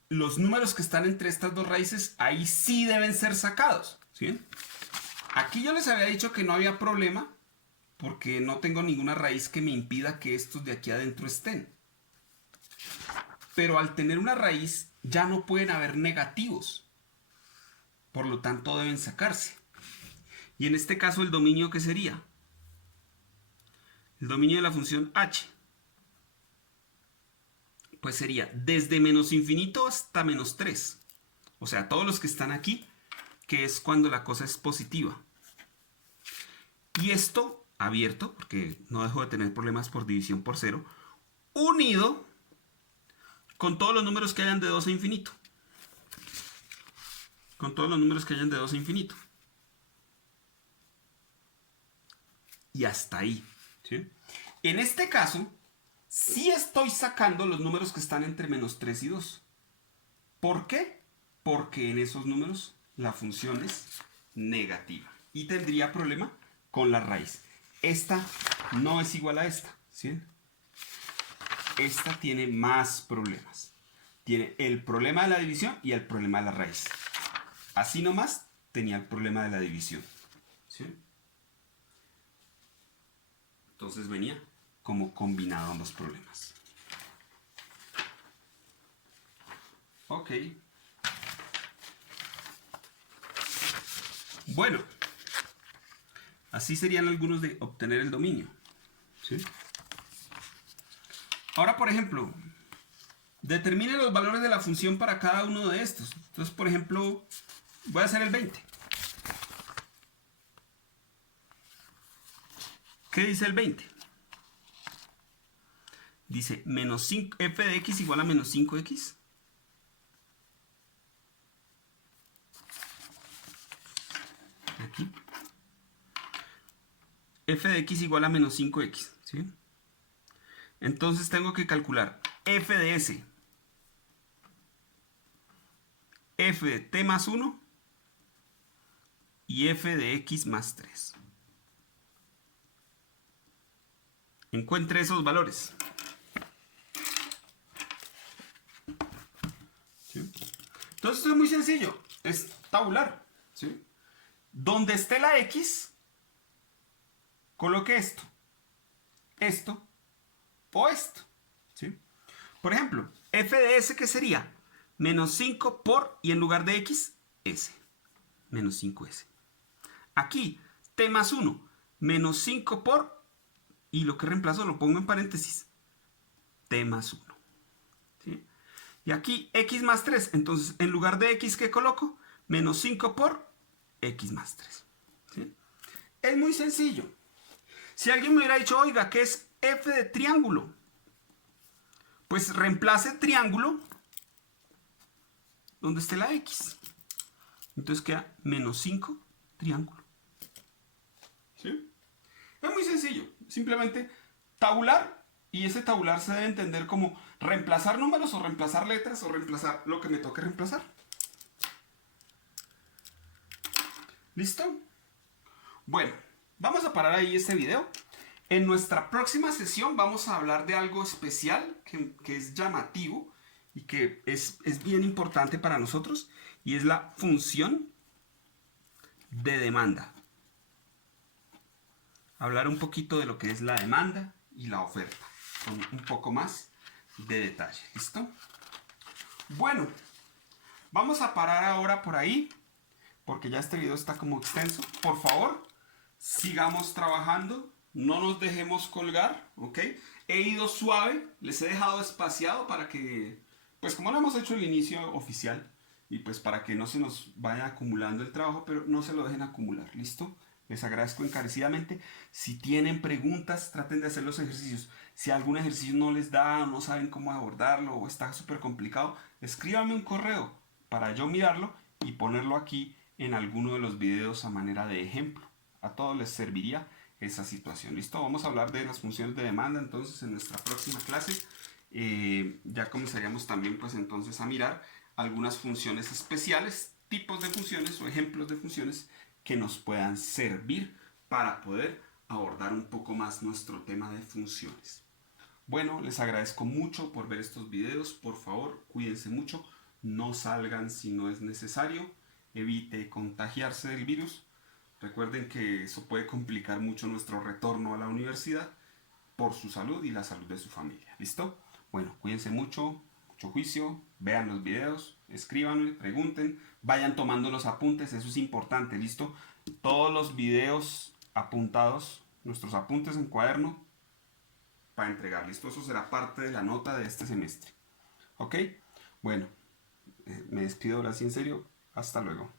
los números que están entre estas dos raíces, ahí sí deben ser sacados. ¿Sí? Aquí yo les había dicho que no había problema porque no tengo ninguna raíz que me impida que estos de aquí adentro estén. Pero al tener una raíz ya no pueden haber negativos. Por lo tanto deben sacarse. Y en este caso el dominio, ¿qué sería? El dominio de la función h. Pues sería desde menos infinito hasta menos 3. O sea, todos los que están aquí, que es cuando la cosa es positiva. Y esto abierto, porque no dejo de tener problemas por división por cero, unido con todos los números que hayan de 2 a infinito. Con todos los números que hayan de 2 a infinito. Y hasta ahí. ¿Sí? En este caso, sí estoy sacando los números que están entre menos 3 y 2. ¿Por qué? Porque en esos números la función es negativa. Y tendría problema con la raíz. Esta no es igual a esta. ¿Sí? Esta tiene más problemas. Tiene el problema de la división y el problema de la raíz. Así nomás tenía el problema de la división. ¿Sí? Entonces venía como combinado ambos problemas. Ok. Bueno. Así serían algunos de obtener el dominio. ¿Sí? Ahora, por ejemplo, determine los valores de la función para cada uno de estos. Entonces, por ejemplo, voy a hacer el 20. ¿Qué dice el 20? Dice menos 5, f de x igual a menos 5x. Aquí. F de x igual a menos 5x. ¿Sí? Entonces tengo que calcular f de s, f de t más 1 y f de x más 3. Encuentre esos valores. ¿Sí? Entonces esto es muy sencillo. Es tabular. ¿Sí? Donde esté la x, coloque esto, esto o esto. ¿Sí? Por ejemplo, f de s, ¿qué sería? Menos 5 por, y en lugar de x, s. Menos 5s. Aquí, t más 1, menos 5 por, y lo que reemplazo lo pongo en paréntesis, t más 1. ¿Sí? Y aquí, x más 3. Entonces, en lugar de x, ¿qué coloco? Menos 5 por x más 3. ¿Sí? Es muy sencillo. Si alguien me hubiera dicho, oiga, ¿qué es f de triángulo? Pues reemplace triángulo donde esté la x. Entonces queda menos 5 triángulo. ¿Sí? Es muy sencillo. Simplemente tabular, y ese tabular se debe entender como reemplazar números o reemplazar letras o reemplazar lo que me toque reemplazar. ¿Listo? Bueno, vamos a parar ahí este video. En nuestra próxima sesión vamos a hablar de algo especial que es llamativo y que es bien importante para nosotros, y es la función de demanda. Hablar un poquito de lo que es la demanda y la oferta, con un poco más de detalle. ¿Listo? Bueno, vamos a parar ahora por ahí, porque ya este video está como extenso. Por favor, sigamos trabajando. No nos dejemos colgar, ¿ok? He ido suave, les he dejado espaciado para que, pues como lo hemos hecho el inicio oficial, y pues para que no se nos vaya acumulando el trabajo, pero no se lo dejen acumular, ¿listo? Les agradezco encarecidamente. Si tienen preguntas, traten de hacer los ejercicios. Si algún ejercicio no les da, o no saben cómo abordarlo, o está súper complicado, escríbanme un correo para yo mirarlo y ponerlo aquí en alguno de los videos a manera de ejemplo. A todos les serviría esa situación. ¿Listo? Vamos a hablar de las funciones de demanda entonces en nuestra próxima clase. Ya comenzaríamos también pues entonces a mirar algunas funciones especiales, tipos de funciones o ejemplos de funciones que nos puedan servir para poder abordar un poco más nuestro tema de funciones. Bueno, les agradezco mucho por ver estos videos. Por favor, cuídense mucho. No salgan si no es necesario. Evite contagiarse del virus. Recuerden que eso puede complicar mucho nuestro retorno a la universidad por su salud y la salud de su familia. ¿Listo? Bueno, cuídense mucho, mucho juicio, vean los videos, escríbanme, pregunten, vayan tomando los apuntes, eso es importante, ¿listo? Todos los videos apuntados, nuestros apuntes en cuaderno para entregar, ¿listo? Eso será parte de la nota de este semestre. ¿Ok? Bueno, Me despido ahora sí en serio. Hasta luego.